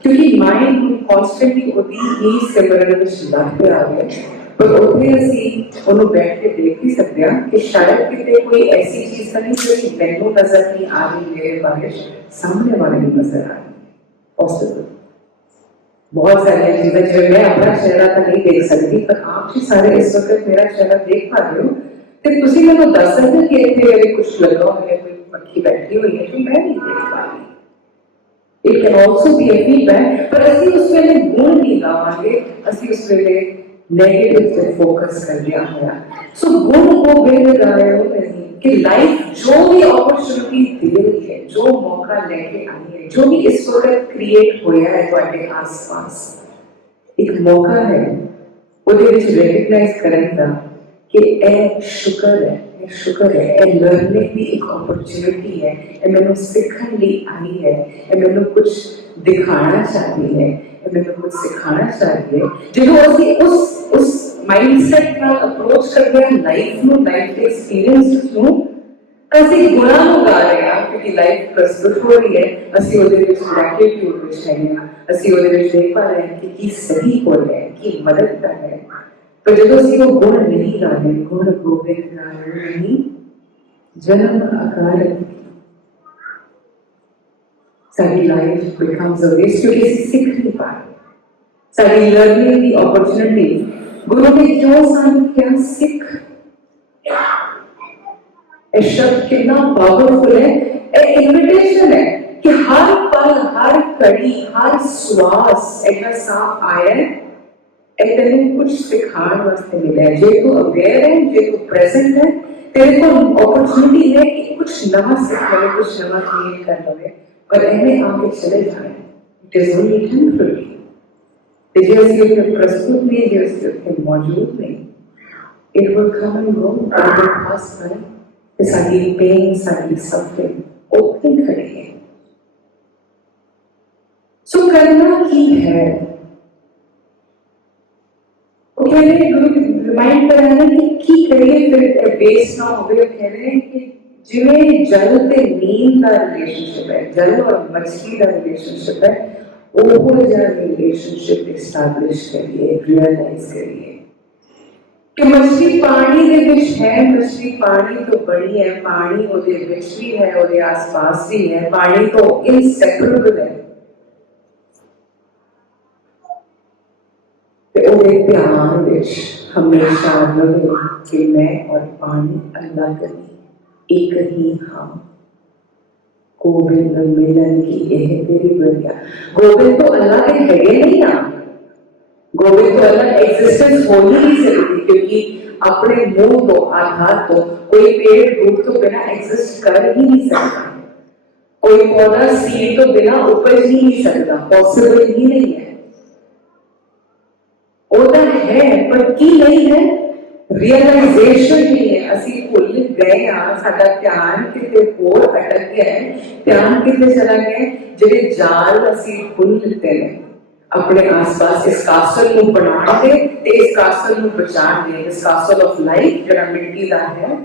क्योंकि माइंड कॉन्स्टेंटली ओदी ही सिमरन विच लग पिया है। पर उत्थे असी उन्होंने बैठ के देख ही सकते हैं कि शायद कितने कोई ऐसी चीज तो नहीं जो मैनू नजर नहीं आ रही, मेरे बारे सामने वाले को नजर आ रही, पॉसिबल बहुत सारी चीजें जो मैं अपना चेहरा तो नहीं देख सकती, पर आप जी सारे इस वक्त मेरा चेहरा देख पा रहे हो, तो तुसी मैंने दस सकते कि इतने मेरे कुछ लगा है, कोई पक्षी बैठी हुई है जो मैं नहीं देख पा रही। It can also be A feedback, पर असी उस वेले गुण नहीं गावांगे, असी उस वेले नेगेटिव पे फोकस कर दिया है। सो गुण को बेल गाए हो नहीं कि लाइफ जो भी अपॉर्चुनिटी दे रही है, जो मौका लेके आई है, जो भी इस वक्त क्रिएट होया है ਤੁਹਾਡੇ आस-पास, एक मौका है ਉਹਦੇ ਵਿੱਚ रिकॉग्नाइज ਕਰਨ ਦਾ कि ਇਹ ਸ਼ੁਕਰ है, ਇਹ लर्निंग ਦੀ ਇੱਕ अपॉर्चुनिटी है, ਇਹ ਮੈਨੂੰ ਸਿੱਖਣ ਲਈ ਆਈ ਹੈ, ਇਹ ਮੈਨੂੰ ਕੁਝ ਦਿਖਾਣਾ ਚਾਹती है, ਇਹ ਮੈਨੂੰ ਕੁਝ ਸਿਖਾਣਾ ਚਾਹती है। ਜਦੋਂ ਅਸੀਂ ਉਸ माइंडसेट ਨਾਲ अप्रोच करते हैं लाइफ ਨੂੰ, लाइफ के एक्सपीरियंस ਨੂੰ, ਅਸੀਂ ਗੁਣਾ ਨੂੰ ਗਾ ਰਹੇ ਹਾਂ, क्योंकि लाइफ प्रस्तुत हो रही है, ਅਸੀਂ ਉਹਦੇ ਵਿੱਚ ਗ੍ਰੈਟੀਟਿਊਡ ਵਿੱਚ ਹੈਗੇ ਹਾਂ, ਅਸੀਂ ਉਹਦੇ ਵਿੱਚ ਦੇਖ ਪਾ ਰਹੇ ਹਾਂ ਕਿ ਕੀ ਸਹੀ ਹੋ ਰਿਹਾ ਹੈ, ਕੀ ਮਦਦ ਕਰ ਰਿਹਾ ਹੈ। ਪਰ ਜਦੋਂ ਅਸੀਂ ਉਹ ਗੁਣ ਨਹੀਂ ਗਾ ਰਹੇ, ਗੁਣ ਗੋਬਿੰਦ ਗਾ ਰਹੇ ਨਹੀਂ, ਜਨਮ ਅਕਾਲ ਸਾਡੀ ਲਾਈਫ ਬਿਕਮਸ ਅ ਵੇਸਟ, क्योंकि ਅਸੀਂ ਸਿੱਖ ਨਹੀਂ ਪਾ ਰਹੇ। ਸਾਡੀ ਲਰਨਿੰਗ ਦੀ अपॉर्चुनिटी गुरु ने क्यों सानू क्या सिख, शब्द कितना पावरफुल है, एक इन्विटेशन है कि हर पल, हर कड़ी, हर श्वास ऐसा सांप आया है, तेरे कुछ सिखाने वास्ते मिला है। जे तू अवेयर है, जे तू प्रेजेंट है, तेरे को अपॉर्चुनिटी है कि कुछ नवा सीख ले, कुछ नवा क्रिएट कर ले, पर इन्हें आगे चले जाए। It is only temporary. जो उसके प्रस्तुत नहीं, जो उसके मौजूद नहीं, it will come and go, it will pass by। सारी पेन, सारी सफरिंग ओपन खड़ी है। सो करना की है, वो कह रहे हैं, गुरु रिमाइंड कर रहे हैं कि करिए फिर बेस ना हो। कह रहे हैं कि जिवें जल ते नींद का रिलेशनशिप है, जल और मछली का रिलेशनशिप है, वो रिलेशनशिप एस्टैब्लिश करिए, रियलाइज करिए कि मछली पानी दे विच है, मछली पानी तो बड़ी है, पानी ओदे विच भी है, ओदे आस-पास भी है, पानी तो इनसेपरेबल है। ते ओदे ध्यान विच हमेशा रहे कि मैं और पानी अलग नहीं, एक ही हम। गोबिंद मिलन की यह तेरी बरिया। गोबिंद तो अलग है नहीं ना, गोबिंद तो अलग एग्जिस्टेंस हो ही नहीं सकती, क्योंकि अपने मुंह तो, आधार तो, कोई पेड़ रूप तो बिना एग्जिस्ट कर ही नहीं सकता, कोई पौधा सीड तो बिना उपज ही नहीं सकता, पॉसिबल ही नहीं है। होता है पर की नहीं है, रियलाइजेशन नहीं है। असी भूल गए हाँ, साडा ध्यान किते होर अटक गया है, ध्यान किते चला गया, जिहड़े जाल असी भूल लिते ने अपने आस-पास इस कासल को बनाने ते इस कासल को बचाने, इस कासल ऑफ लाइफ जरा मिट्टी दा है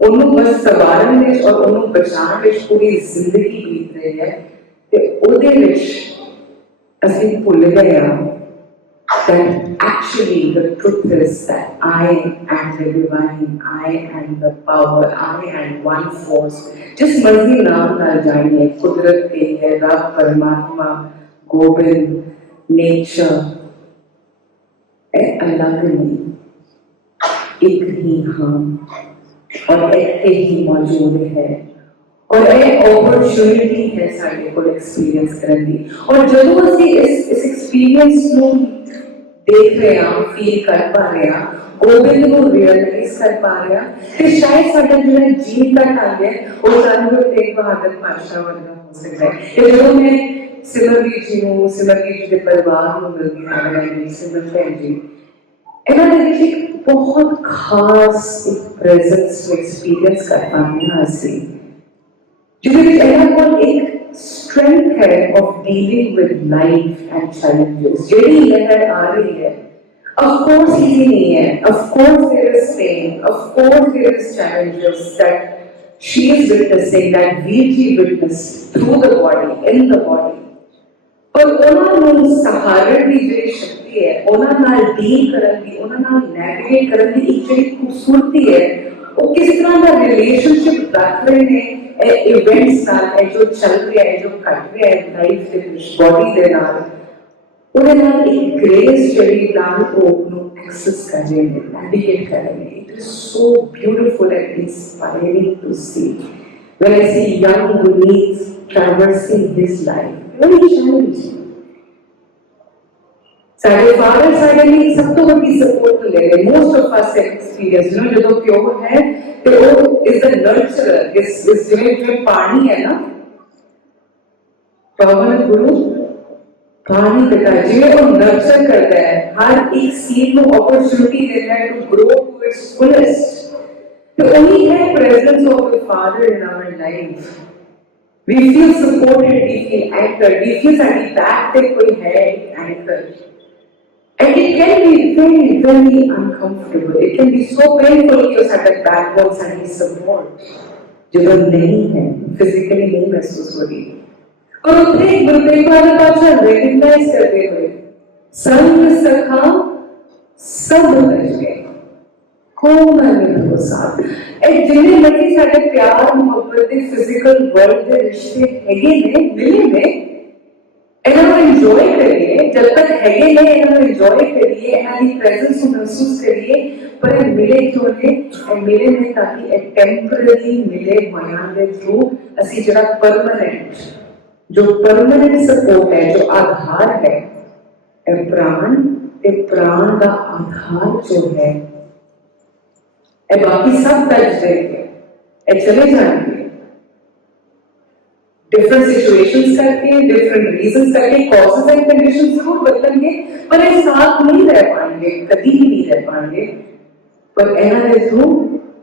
ਉਹਨੂੰ ਬਸ ਸਵਾਰਨ ਵਿੱਚ ਔਰ ਉਹਨੂੰ ਬਚਾਉਣ ਵਿੱਚ ਪੂਰੀ ਜ਼ਿੰਦਗੀ ਬੀਤ ਰਹੀ ਹੈ ਤੇ ਉਹਦੇ ਵਿੱਚ ਅਸੀਂ ਭੁੱਲ ਗਏ ਹਾਂ that actually the truth is that I am the divine, I am the power, I am one force. जिस मर्जी नाम ਨਾਲ ਜਾਣੀਏ ਕੁਦਰਤ के है, रब, परमात्मा, गोविंद, नेचर, अलग नहीं, एक ही हम और ਇੱਥੇ ਹੀ ਮੌਜੂਦ ਹੈ ਔਰ ਇਹ ਓਪਰਚੁਨਿਟੀ ਹੈ ਸਾਡੇ ਕੋਲ ਐਕਸਪੀਰੀਅੰਸ ਕਰਨ ਦੀ ਔਰ ਜਦੋਂ ਅਸੀਂ ਇਸ ਐਕਸਪੀਰੀਅੰਸ ਨੂੰ ਦੇਖ ਰਹੇ ਹਾਂ ਫੀਲ ਕਰ ਪਾ ਰਹੇ ਹਾਂ ਗੋਬਿੰਦ ਨੂੰ ਰਿਅਲਾਈਜ਼ ਕਰ ਪਾ ਰਹੇ ਹਾਂ ਤੇ ਸ਼ਾਇਦ ਸਾਡਾ ਜਿਹੜਾ ਜੀਵਨ ਦਾ ਢੰਗ ਹੈ ਉਹ ਸਾਨੂੰ ਗੁਰੂ ਤੇਗ ਬਹਾਦਰ ਪਾਤਸ਼ਾਹ ਵਰਗਾ ਹੋ ਸਕਦਾ ਹੈ ਤੇ ਜਦੋਂ ਮੈਂ ਸਿਮਰਜੀਤ ਜੀ ਨੂੰ ਸਿਮਰਜੀਤ ਜੀ ਦੇ ਪਰਿਵਾਰ ਨੂੰ ਮਿਲਦੀ ਹਾਂ ਮੈਂ ਸਿਮਰ ਭੈਣ ਜੀ ਇਹਨਾਂ ਦੇ ਵਿੱਚ ਇੱਕ ਬਹੁਤ ਖਾਸ ਇੱਕ ਪ੍ਰੈਜ਼ੈਂਸ ਨੂੰ ਐਕਸਪੀਰੀਅੰਸ ਕਰ ਪਾਉਂਦੇ ਹਾਂ ਅਸੀਂ ਜਿਹਦੇ ਵਿੱਚ ਇਹਨਾਂ ਕੋਲ ਇੱਕ strength है of dealing with life and challenges. ਜਿਹੜੀ ਲਹਿਰ ਆ ਰਹੀ ਹੈ, of course easy नहीं है, of course there is pain, of course there is challenges that she is witnessing, that we witnessed through the body, in the body. ਪਰ ਉਹਨਾਂ ਨੂੰ ਸਹਾਰਨ ਦੀ ਜਿਹੜੀ ਸ਼ਕਤੀ ਹੈ, ਉਹਨਾਂ ਨਾਲ ਡੀਲ ਕਰਨ ਦੀ, ਉਹਨਾਂ ਨਾਲ ਨੈਵੀਗੇਟ ਕਰਨ ਦੀ ਇੱਕ ਜਿਹੜੀ ਖੂਬਸੂਰਤੀ ਹੈ, ਉਹ ਕਿਸ ਤਰ੍ਹਾਂ ਦਾ ਰਿਲੇਸ਼ਨਸ਼ਿਪ ਰੱਖ ਰਹੇ ਨੇ ਇਵੈਂਟਸ ਨਾਲ ਜੋ ਚੱਲ ਰਿਹਾ ਹੈ ਜੋ ਘਟ ਰਿਹਾ ਹੈ ਲਾਈਫ ਦੇ ਵਿੱਚ ਬੋਡੀ ਦੇ ਨਾਲ ਉਹਦੇ ਨਾਲ ਇੱਕ ਗ੍ਰੇਸ ਜਿਹੜੀ ਨਾਲ ਉਹ ਨੂੰ ਐਕਸੈਸ ਕਰ ਰਹੇ ਨੇ ਨੈਵੀਗੇਟ ਕਰ ਰਹੇ ਨੇ it is so beautiful and inspiring to see when I see young Gunis traversing his life very challenging ਸਾਡੇ ਫਾਦਰ ਸਾਡੇ ਲਈ ਸਭ ਤੋਂ ਵੱਡੀ ਸਪੋਰਟ ਲੈ ਰਹੇ most of us experience you know ਜਦੋਂ ਪਿਓ ਹੈ ਤੇ ਉਹ ਇਜ਼ ਦ ਨਰਚਰਰ ਇਸ ਜਿਵੇਂ ਪਾਣੀ ਹੈ ਨਾ ਪਵਨ ਗੁਰੂ ਪਾਣੀ ਪਿਤਾ ਜਿਵੇਂ ਉਹ ਨਰਚਰ ਕਰਦਾ ਹੈ ਹਰ ਇੱਕ ਸੀਡ ਨੂੰ ਓਪਰਚੁਨਿਟੀ ਦਿੰਦਾ ਹੈ ਟੂ ਗਰੋ ਟੂ ਇਟਸ ਫੁਲੈਸਟ ਤੇ ਉਹੀ ਹੈ presence of the father in our life we feel supported we feel anchored we feel that back ਤੇ ਕੋਈ ਹੈ anchor and it can be very very uncomfortable it can be so painful कि उस हटक backbone सारी support जो नहीं है physically नहीं महसूस हो रही और उतने गुरु तेग बहादुर पातशाह recognize करते हुए संग सखा सब बच गए कौन है निर्भौ साथ एक जिन्हें मर्जी साढ़े प्यार मोहब्बत के फिजिकल वर्ल्ड के रिश्ते हैगे ने मिले ने ਇਹਨਾਂ ਨੂੰ ਇੰਜੋਏ ਕਰੀਏ ਜਦ ਤੱਕ ਹੈਗੇ ਨੇ ਇਹਨਾਂ ਨੂੰ ਇੰਜੋਏ ਕਰੀਏ ਇਹਨਾਂ ਦੀ ਪ੍ਰੈਜ਼ੈਂਸ ਨੂੰ ਮਹਿਸੂਸ ਕਰੀਏ ਪਰ ਇਹ ਮਿਲੇ ਕਿਉਂ ਨੇ ਇਹ ਮਿਲੇ ਨੇ ਤਾਂ ਕਿ ਇਹ ਟੈਂਪਰਰੀ ਮਿਲੇ ਹੋਇਆਂ ਦੇ ਥਰੂ ਅਸੀਂ ਜਿਹੜਾ ਪਰਮਾਨੈਂਟ ਜੋ ਪਰਮਾਨੈਂਟ ਸਪੋਰਟ ਹੈ ਜੋ ਆਧਾਰ ਹੈ ਇਹ ਪ੍ਰਾਣ ਤੇ ਪ੍ਰਾਣ ਦਾ ਆਧਾਰ ਜੋ ਹੈ ਇਹ ਬਾਕੀ ਸਭ ਤੱਜ ਦੇਗੇ ਇਹ ਚਲੇ ਜਾਣਗੇ डिफरेंट सिचुएशंस करके डिफरेंट रीजंस करके कॉजेस एंड कंडीशंस जरूर बदलेंगे पर ये साथ नहीं रह पाएंगे कभी भी नहीं रह पाएंगे पर ਇਹਨਾਂ ਦੇ ਥਰੂ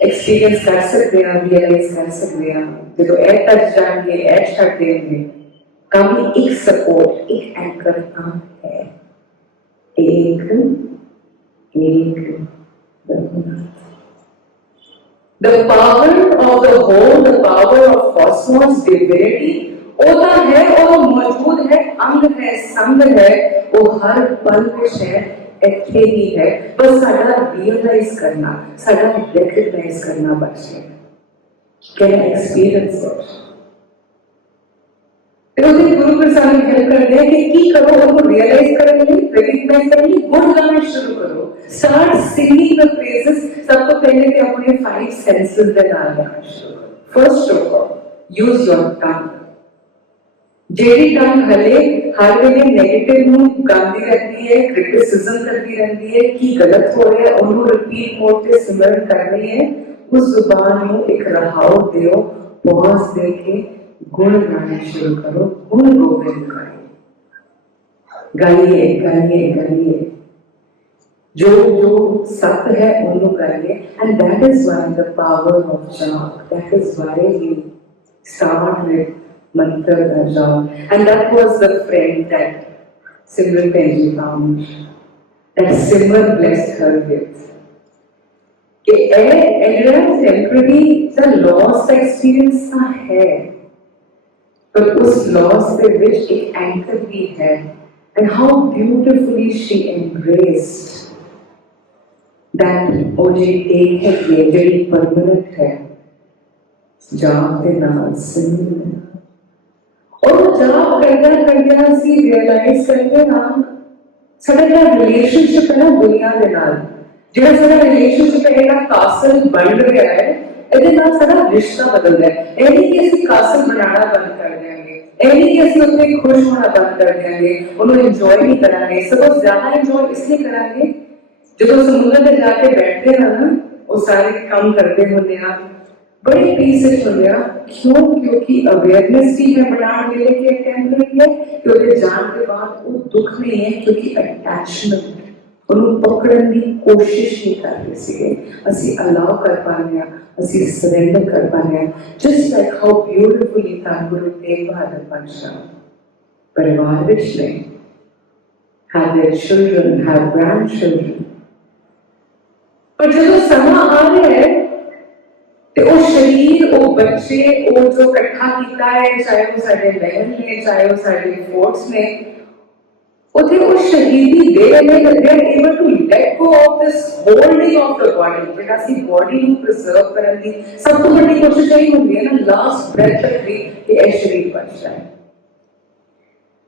एक्सपीरियंस कर सकते हैं रियलाइज कर सकते हैं जो ए टच जाएंगे ए छट देंगे कभी एक सपोर्ट एक एंकर काम है एक the power of the whole, the power of cosmos, divinity, होता है और मौजूद है, अंग है, संग है, वो हर पल में है, ऐसे ही है, बस साड़ा realize करना, साड़ा recognize करना बचे, can I experience it? तो उसे गुरु प्रसाद ने हेल्प कर दिया कि की करो उनको रियलाइज करेंगे रिकॉग्नाइज करेंगे गुड गाना शुरू करो स्टार्ट सिंगिंग द प्रेजेस सब तो पहले के अपने फाइव सेंसेस ਦੇ ਨਾਲ ਗਾਣਾ ਸ਼ੁਰੂ ਕਰੋ first of all use your ਟੰਗ ਜਿਹੜੀ ਟੰਗ ਹਲੇ ਹਰ ਵੇਲੇ ਨੈਗੇਟਿਵ ਨੂੰ ਗਾਉਂਦੀ ਰਹਿੰਦੀ ਹੈ ਕ੍ਰਿਟਿਸਿਜ਼ਮ ਕਰਦੀ ਰਹਿੰਦੀ ਹੈ ਕੀ ਗਲਤ ਹੋ ਰਿਹਾ ਉਹਨੂੰ ਰਿਪੀਟ ਮੋਡ ਤੇ ਸਿਮਰਨ ਕਰ ਰਹੀ ਹੈ ਉਸ ਜ਼ੁਬਾਨ ਨੂੰ ਇੱਕ ਰਹਾਉ ਦਿਓ ਪੌਜ਼ ਦੇ ਕੇ गुण गाने शुरू करो गुण गोविंद गाइए गाइए गाइए जो जो सत्य है उनको गाइए and that is why the power of jap that is why we start with mantra da jap and that was the friend that Simran Benji found, that Simran blessed her with. कि endurance temporary the loss का experience का है, पर उस loss पे which एक anchor भी है, and how beautifully she embraced that ओजे टेक है ये जड़ी permanent है, जाप के नाल सिमरन, और जाप करना सी realize करते ना साडा relationship है ना दुनिया के नाल, ਜਿਹੜਾ ਸਾਡਾ ਰਿਲੇਸ਼ਨਸ਼ਿਪ ਹੈ ਜਿਹੜਾ ਕਾਸਲ ਬਣ ਰਿਹਾ ਹੈ, ਇਹਦੇ ਨਾਲ ਸਾਡਾ ਰਿਸ਼ਤਾ ਬਦਲਦਾ ਹੈ। ਇਹ ਨਹੀਂ ਕਿ ਅਸੀਂ ਕਾਸਲ ਬਣਾਉਣਾ ਬੰਦ ਕਰ ਦਿਆਂਗੇ, ਇਹ ਨਹੀਂ ਕਿ ਅਸੀਂ ਉੱਥੇ ਖੁਸ਼ ਹੋਣਾ ਬੰਦ ਕਰ ਦਿਆਂਗੇ, ਉਹਨੂੰ ਇੰਜੋਏ ਨਹੀਂ ਕਰਾਂਗੇ, ਸਗੋਂ ਜ਼ਿਆਦਾ ਇੰਜੋਏ ਇਸ ਲਈ ਕਰਾਂਗੇ ਜਦੋਂ ਸਮੁੰਦਰ ਤੇ ਜਾ ਕੇ ਬੈਠਦੇ ਹਾਂ ਨਾ, ਉਹ ਸਾਰੇ ਕੰਮ ਕਰਦੇ ਹੁੰਦੇ ਆ, बड़े पीस ਹੁੰਦੇ ਆ। क्यों? क्योंकि अवेयरनेस भी है बनाने ਵੇਲੇ कि टेम्परेरी है, क्योंकि जान के बाद वो दुख नहीं है, क्योंकि अटैचमेंट ਉਹਨੂੰ ਪਕੜਨ ਦੀ ਕੋਸ਼ਿਸ਼ ਨਹੀਂ ਕਰ ਰਹੇ ਸੀਗੇ, ਅਸੀਂ ਅਲਾਉ ਕਰ ਪਾਉਂਦੇ ਹਾਂ, ਅਸੀਂ ਸਰੈਂਡਰ ਕਰ ਪਾਉਂਦੇ ਹਾਂ। ਜਸਟ ਲਾਈਕ ਹਾਊ ਬਿਊਟੀਫੁਲੀ ਤਾਂ ਗੁਰੂ ਤੇਗ ਬਹਾਦਰ ਪਾਤਸ਼ਾਹ ਪਰਿਵਾਰ ਵਿੱਚ ਨੇ, have their children, have grandchildren, ਪਰ ਜਦੋਂ ਸਮਾਂ ਆ ਰਿਹਾ ਹੈ ਤੇ ਉਹ ਸ਼ਰੀਰ, ਉਹ ਬੱਚੇ, ਉਹ ਜੋ ਇਕੱਠਾ ਕੀਤਾ ਹੈ, ਚਾਹੇ ਉਹ ਸਾਡੇ ਮਹਿਲ ਨੇ, ਚਾਹੇ ਉਹ ਸਾਡੇ ਫੋਰਟਸ ਨੇ, ਉੱਥੇ ਉਹ ਸ਼ਹੀਦੀ ਦੇ ਰਹੇ ਨੇ, they are able to let go of this holding of the body, ਜਿਹੜਾ ਅਸੀਂ ਬੋਡੀ ਨੂੰ ਪ੍ਰੀਜ਼ਰਵ ਕਰਨ ਦੀ ਸਭ ਤੋਂ ਵੱਡੀ ਕੋਸ਼ਿਸ਼ ਇਹ ਹੁੰਦੀ ਹੈ ਨਾ, ਲਾਸਟ ਬ੍ਰੈਥ ਤੱਕ ਵੀ ਕਿ ਇਹ ਸ਼ਰੀਰ ਬਚ ਜਾਏ।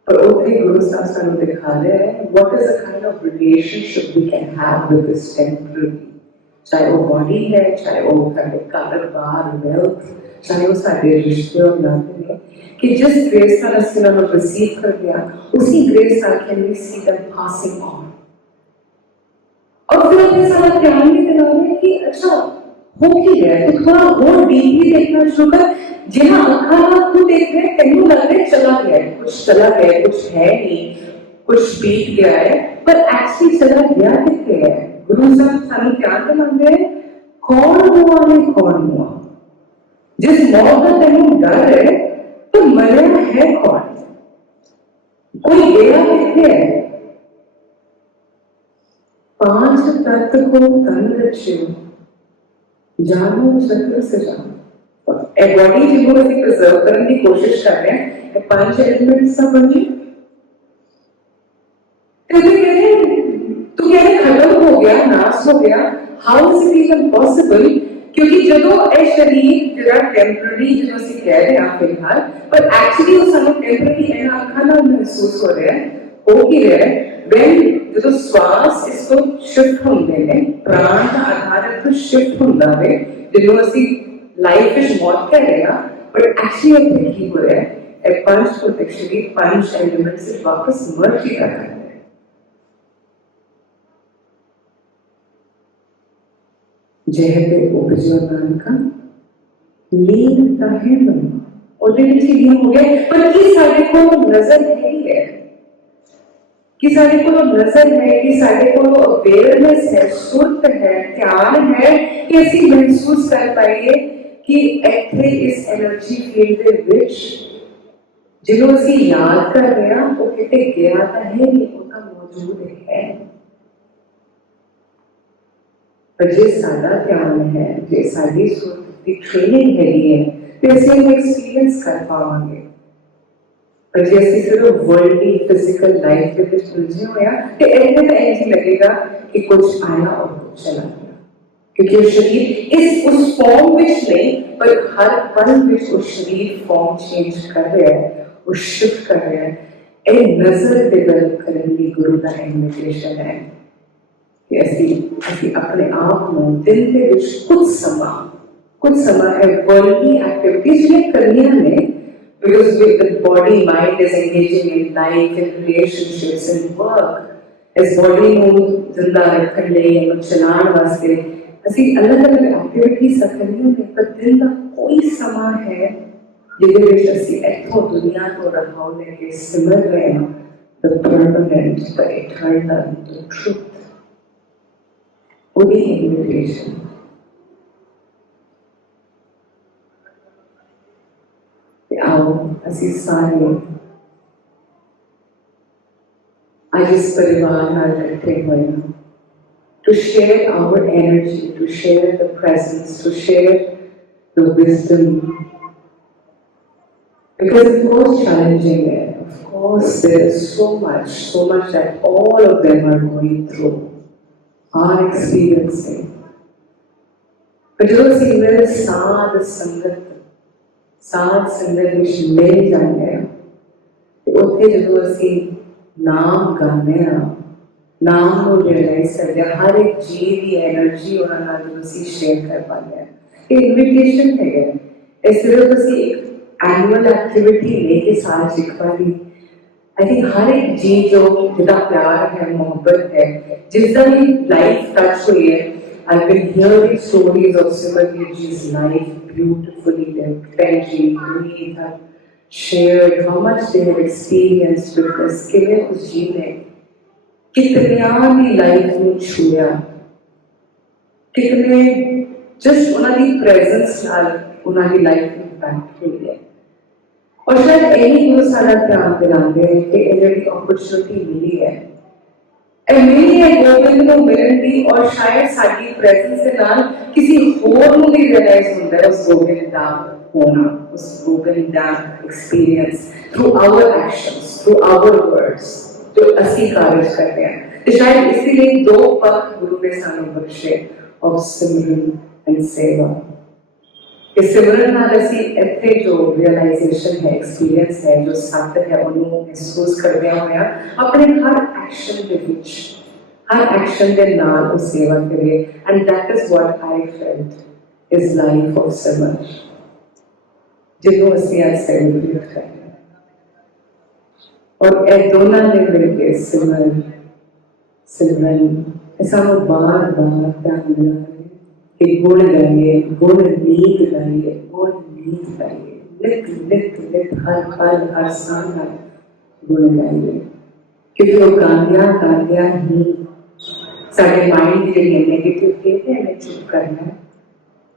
ਪਰ ਉੱਥੇ ਗੁਰੂ ਸਾਹਿਬ ਸਾਨੂੰ ਦਿਖਾ ਰਹੇ ਹੈ what is the kind of relationship we can have with this temporary, ਚਾਹੇ ਉਹ ਬੋਡੀ ਹੈ, ਚਾਹੇ ਉਹ ਸਾਡੇ ਕਾਰੋਬਾਰ, ਵੈਲਥ, ਚਾਹੇ ਉਹ ਸਾਡੇ ਰਿਸ਼ਤੇ और नाते ਨੇ, कि जिस ग्रेस का ਅਸੀਂ ਉਹਨਾਂ ਨੂੰ ਰਿਸੀਵ ਕਰਦੇ ਹਾਂ, उसी ग्रेस का can we see them passing on। और फिर अपने सारा ध्यान भी दिलावे कि अच्छा हो ਕੀ ਰਿਹਾ है, तो थोड़ा और डीपली देखना शुरू कर। जिन्हें अखा ਨਾਲ तू देख रहे तेनू लग रहा है चला गया है, कुछ चला गया है, कुछ है नहीं, कुछ बीत गया है, पर एक्चुअली चला गया कितने है। गुरु साहब सानू क्या दिलाते हैं, कौन हुआ ने कौन हुआ, जिस मौत का तेनू डर है तो मरना है कौन, कोई गया कितने है। पांच तत्व को तन रचियो, जानो चक्र से जानो। ए बॉडी जिनको ਅਸੀਂ प्रिजर्व करने की कोशिश कर रहे हैं, ये पांच एलिमेंट्स सब बन गए। तो ये कह रहे तू कह रहे खत्म हो गया, नाश हो गया, how is it even possible, क्योंकि ਜਦੋਂ ਇਹ ਸ਼ਰੀਰ ਜਿਹੜਾ ਟੈਂਪਰੇਰੀ ਜਿਹਨੂੰ ਅਸੀਂ ਕਹਿ ਰਹੇ ਹਾਂ ਫਿਲਹਾਲ, ਪਰ ਐਕਚੁਅਲੀ ਉਹ ਸਾਨੂੰ ਟੈਂਪਰੇਰੀ ਇਹਨਾਂ ਅੱਖਾਂ ਨਾਲ ਮਹਿਸੂਸ ਹੋ ਰਿਹਾ ਹੈ। ਹੋ ਕੀ ਰਿਹਾ ਹੈ, ਵੈਨ ਜਦੋਂ ਸਵਾਸ ਇਸ ਤੋਂ ਸ਼ਿਫਟ ਹੁੰਦੇ ਨੇ, ਪ੍ਰਾਣ ਦਾ ਆਧਾਰ ਤੋਂ ਸ਼ਿਫਟ ਹੁੰਦਾ ਹੈ, ਜਿਹਨੂੰ ਅਸੀਂ ਲਾਈਫ ਵਿੱਚ ਮੌਤ ਕਹਿ ਰਹੇ ਹਾਂ, ਪਰ ਐਕਚੁਅਲੀ ਉੱਥੇ ਕੀ ਹੋ ਰਿਹਾ ਹੈ, ਇਹ ਪੰਜ ਭੌਤਿਕ ਸ਼ਰੀਰ ਪੰਜ ਐਲੀਮੈਂਟਸ ਵਿੱਚ ਵਾਪਸ ਮਰਜ ਕਰ ਰਹੇ ਹਨ। ਜਹਤੇ ਉਪਜੋ ਨਾਨਕਾ ਲੀਨ ਤਾਹੇ ਮਨ, ਉਹਦੇ ਵਿੱਚ ਇਹ ਹੋ ਗਿਆ। ਪਰ ਕੀ ਸਾਡੇ ਕੋਲ ਨਜ਼ਰ ਹੈਗੀ ਹੈ, ਕਿ ਸਾਡੇ ਕੋਲ ਨਜ਼ਰ ਹੈ, ਕਿ ਸਾਡੇ ਕੋਲ ਅਵੇਅਰਨੈਸ ਹੈ, ਸੁਰਤ ਹੈ, ਧਿਆਨ ਹੈ, ਕਿ ਅਸੀਂ ਮਹਿਸੂਸ ਕਰ ਪਾਈਏ ਕਿ ਇੱਥੇ ਇਸ એનર્ਜੀ ਫੀਲਡ ਦੇ ਵਿੱਚ ਜਿਹਨੂੰ ਅਸੀਂ ਯਾਦ ਕਰ ਰਹੇ ਹਾਂ ਉਹ ਕਿਤੇ ਗਿਆ ਤਾਂ ਹੈ ਨਹੀਂ, ਉਹ ਤਾਂ ਮੌਜੂਦ ਹੈ। पर जे सादा ध्यान है, जे साडी सुरत की ट्रेनिंग हैगी है, तो ऐसे हम एक्सपीरियंस कर पावांगे। पर जे ਅਸੀਂ सिर्फ वर्ल्डली फिजिकल लाइफ के ਵਿੱਚ उलझे हुए हैं, तो ऐसे तो ऐसे लगेगा कि कुछ आया और कुछ चला गया, क्योंकि वो शरीर इस उस फॉर्म ਵਿੱਚ नहीं, पर हर पल ਵਿੱਚ वो शरीर फॉर्म चेंज कर रहा है, वो शिफ्ट कर रहा है। ਇਹ नजर डेवलप करने की गुरु का इन्विटेशन है कि ਅਸੀਂ ਆਪਣੇ ਆਪ ਨੂੰ ਦਿਨ ਦੇ ਵਿੱਚ ਕੁਝ ਸਮਾਂ ਹੈ ਵਰਲਡਲੀ ਐਕਟੀਵਿਟੀਜ਼ ਜਿਹੜੀਆਂ ਕਰਨੀਆਂ ਨੇ, because with the body mind is engaging in life, in relationships, in work, ਇਸ body ਨੂੰ ਜ਼ਿੰਦਾ ਰੱਖਣ ਲਈ, ਇਹਨੂੰ ਚਲਾਉਣ ਵਾਸਤੇ ਅਸੀਂ ਅਲੱਗ-ਅਲੱਗ ਐਕਟੀਵਿਟੀਜ਼ ਕਰਨੀਆਂ ਨੇ। ਪਰ ਦਿਨ ਦਾ ਕੋਈ ਸਮਾਂ ਹੈ ਜਿਹਦੇ ਵਿੱਚ ਅਸੀਂ ਇੱਥੋਂ ਦੁਨੀਆ ਤੋਂ ਰਹਾਉ ਲੈ ਕੇ ਸਿਮਰ ਰਹੇ ਹਾਂ the permanent, the eternal, the truth, ਉਹਦੀ ਇਨਵੀਟੇਸ਼ਨ। ਤੇ ਆਓ ਅਸੀਂ ਸਾਰੇ आज इस परिवार नाल बैठे हुए हैं, to share our energy, to share the presence, to share the wisdom. Because of course challenging it, of course there is so much that all of them are going through, are experiencing. But जो singer साध संगत विच मिल जाते हैं, उत्थे जो असी नाम गाने नाम को रियलाइज करते हैं, हर एक जीव की एनर्जी उन्होंने नाल जो असी शेयर कर पाते हैं। ये इन्विटेशन है, ये सिर्फ असी एक एनुअल एक्टिविटी लेके साल एक बारी, आई थिंक हर एक जीव जो जितना प्यार है, मोहब्बत है, जिसका भी लाइफ टच हुई है। I've been hearing stories of Simarji's life, beautifully lived. Benji, Ruhi have shared how much they have experienced with this. कितने उस जीव ने कितने आनी लाइफ में छुया, कितने just उन्हारी presence नाल उन्हारी लाइफ में impact हुई है। और शायद यही वो सारा ध्यान दिलाते हैं कि ये जो opportunity मिली है, मिली है गोविंद को मिलन की, और शायद साडी प्रेजेंस के नाल किसी होर को भी रियलाइज होता है उस गोविंद का होना, उस गोविंद का experience through our actions, through our words जो असी कार्य करते हैं। तो शायद इसीलिए दो पख गुरु ने सानू बख्शे ऑफ सिमरन एंड सेवा। कि सिमरन नाल असी इत्थे जो रियलाइजेशन है, एक्सपीरियंस है, जो सत्य है, उन्होंने महसूस करदे होया अपने हर एक्शन दे विच, हर एक्शन दे नाल उस सेवा करे। And that is what I felt is life of सिमर, जिन्हों असी आज सेलिब्रेट कर रहे हैं। और ए दोनों ने मिलके सिमरन सानू बार ध्यान दिला कि गुण गाइए, गुण नीत गाइए, गुण नीत गाइए, नित नित नित हर पल हर सांस गुण गाइए। क्योंकि वो गांदिया ही साडे माइंड की जिहड़ी नेगेटिव कहते हैं चुप करना है,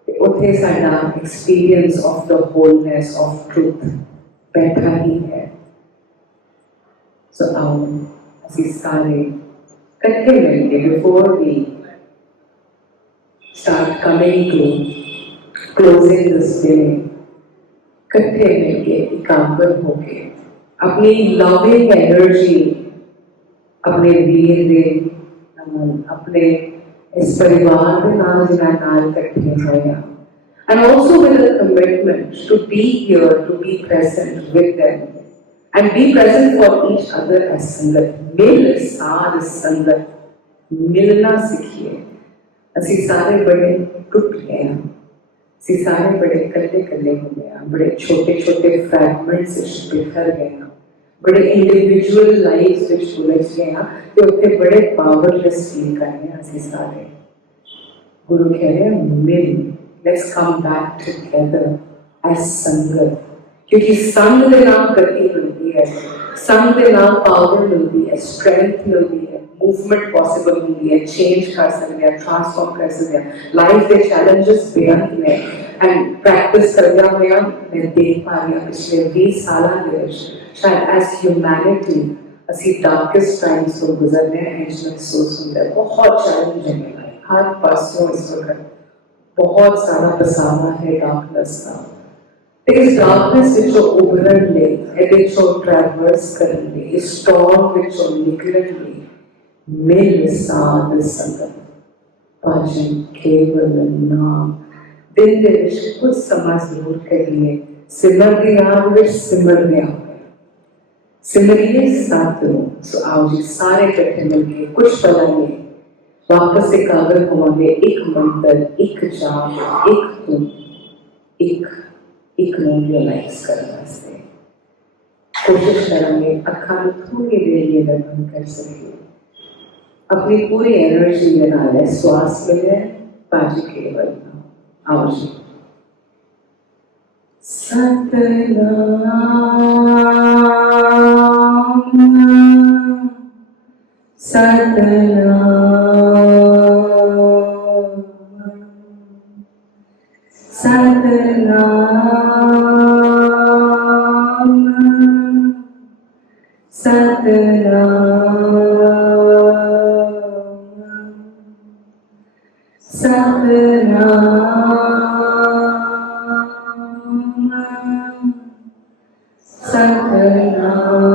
ते उत्थे साडा experience of the wholeness of truth बैठा ही है। सो आओ असी सारे इकट्ठे मिलके before we start coming to closing this day, इकट्ठे मिलके एकाग्र होके अपनी लविंग एनर्जी अपने वीर दे अपने इस परिवार के नाल जिन्हां नाल इकट्ठे होया, and also with a commitment to be here, to be present with them and be present for each other as संगत। मिल साध संगत, मिलना सीखिए। असी सारे बड़े टूट गए हैं, असी सारे बड़े कल्ले कल्ले हो गए हैं, बड़े छोटे छोटे फ्रैगमेंट्स बिखर गए हैं, बड़े इंडिविजुअल लाइव्स विच उलझ गए हैं, तो उत्ते बड़े पावरलेस फील कर रहे हैं असी सारे। गुरु कह रहे हैं मिल, let's come back together as संगत, क्योंकि संग दे नाम गति मिलती है, संग दे नाम पावर मिलती है, स्ट्रेंथ मिलती है, मूवमेंट पॉसिबल होती है, चेंज कर सकते हैं, ट्रांसफॉर्म कर सकते हैं। लाइफ के चैलेंजेस बेहद ने एंड प्रैक्टिस करदे होया मैं देख पा रही हूं पिछले 20 सालों दे शायद एज ह्यूमैनिटी असी डार्केस्ट टाइम्स को गुजर रहे हैं। इसमें महसूस होता है बहुत चैलेंजिंग है, हर पासों इस वक्त बहुत सारा पसावा है डार्कनेस का। इस डार्कनेस विचों उभरन ले, विचों ट्रैवर्स करन ले, इस स्टॉर्म विचों निकलन ले मिल साध संगत भजन केवल नाम। दिन दे विच कुछ समा जरूर करिए, सिमर दी नाम विच सिमरने आओ, सिमरिए साधो। सो आओ जी सारे इकट्ठे मिलके कुछ पल में वापस एकाग्र होवांगे, एक मंत्र, एक जाप, एक तुम, एक नूं रियलाइज करने वास्ते कोशिश करेंगे। अखां नूं थोड़ी देर लिए बंद कर सकिए, अपनी पूरी एनर्जी के नाल श्वास मिले बाजी केवल आओ जी। Satnam Satnam Satnam Satnam Satnam, Satnam.